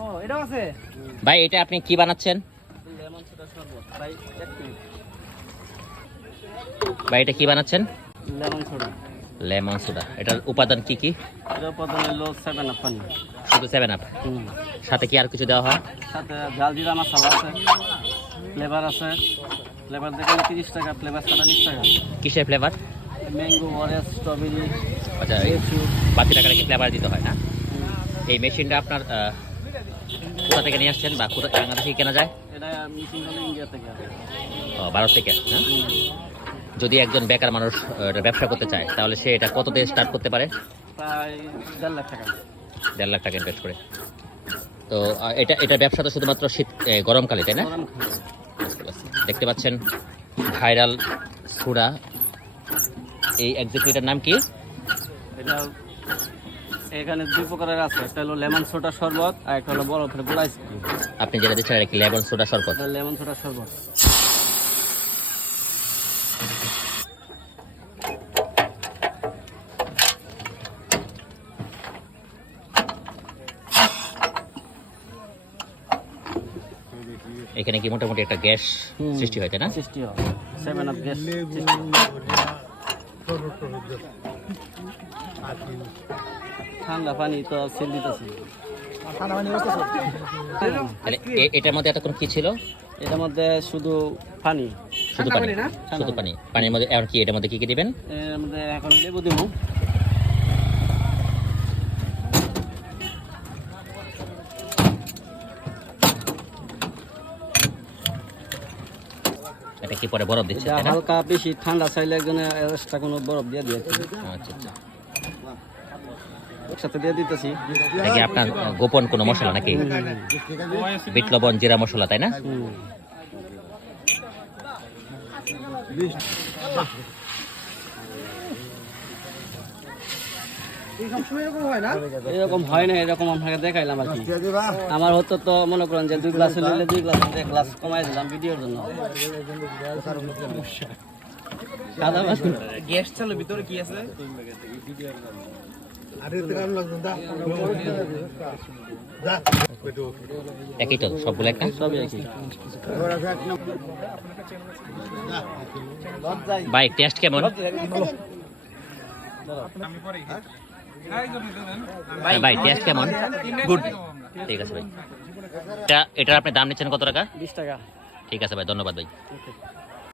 ও এটাও আছে ভাই। এটা আপনি কি বানাচ্ছেন লেমন সোডা শরবত ভাই? এক মিনিট ভাই, এটা কি বানাচ্ছেন? Lemon soda. Lemon soda. এটার উপাদান কি কি? এর উপাদান হলো 7 আপ পানি। শুধু 7 আপ? সাথে কি আর কিছু দেওয়া হয়? সাথে জালজিরা মশলা আছে, ফ্লেভার আছে। ফ্লেভার দেখেন 30 টাকা, ফ্লেভার ছাড়া 20 টাকা। কিসের ফ্লেভার? Mango, orange, strawberry. আচ্ছা, বাতি টাকাটা কি ফ্লেভার দিতে হয় না? এই মেশিনটা আপনার কোথা থেকে নিয়ে আসছেন বা কোথা বাংলাদেশ থেকে কেনা যায়? এটা মেশিন হলো ইন্ডিয়া থেকে। ভারত থেকে। হ্যাঁ, যদি একজন বেকার মানুষ এটা ব্যবসা করতে চায় তাহলে সে এটা কত দিয়ে স্টার্ট করতে পারে? প্রায় 1.5 লাখ টাকা। 1.5 লাখ টাকা ইনভেস্ট করে। তো এটা ব্যবসা তো শুধুমাত্র শীত গরমকালে, তাই না? দেখতে পাচ্ছেন ভাইরাল সোডা। এই এক্সিকিউটিভের নাম কি? এটা এখানে 2 প্রকারের আছে, একটা হলো লেমন সোডা শরবত আর একটা হলো বরফের গোলা আইসক্রিম। আপনি যেটা দিচ্ছেন এটা কি লেমন সোডা শরবত? লেমন সোডা শরবত। এখানে কি মোটামুটি একটা গ্যাস সৃষ্টি হয়, তাই না? সৃষ্টি হয় 7 আপ গ্যাস। ঠান্ডা পানি তো সেল দিতেছি। এটার মধ্যে এতক্ষণ কি ছিল? এটার মধ্যে শুধু পানি। শুধু পানি? শুধু পানি। পানির মধ্যে আর কি এটার মধ্যে কি কি দিবেন? এর মধ্যে এখন লেবু দেব। এটা কি পরে বরফ দিচ্ছে, তাই না? হালকা বেশি ঠান্ডা চাইলে একজনে এক্সট্রা কোনো বরফ দিয়ে দিয়েছি। আচ্ছা আচ্ছা। একসাথে দিয়ে দিতেছি। এটা কি আপনার গোপন কোনো মশলা নাকি? বিট লবণ, জিরা মশলা, তাই না? এরকম হয় না, এরকম আপনাকে দেখাইলাম আর কি। আমার হতো তো মনে করেন যে 2 গ্লাস নিলে 2 গ্লাস 1 গ্লাস কমাই দিলাম ভিডিওর জন্য। গ্যাস চালু ভিতরে কি আছে? একই তো সবগুলো একটা? সবই একই। ভাই টেস্ট কেমন? ভাই টেস্ট কেমন? গুড। ঠিক আছে ভাই। এটার আপনি দাম নিচ্ছেন কত টাকা? 20 টাকা। ঠিক আছে ভাই, ধন্যবাদ ভাই।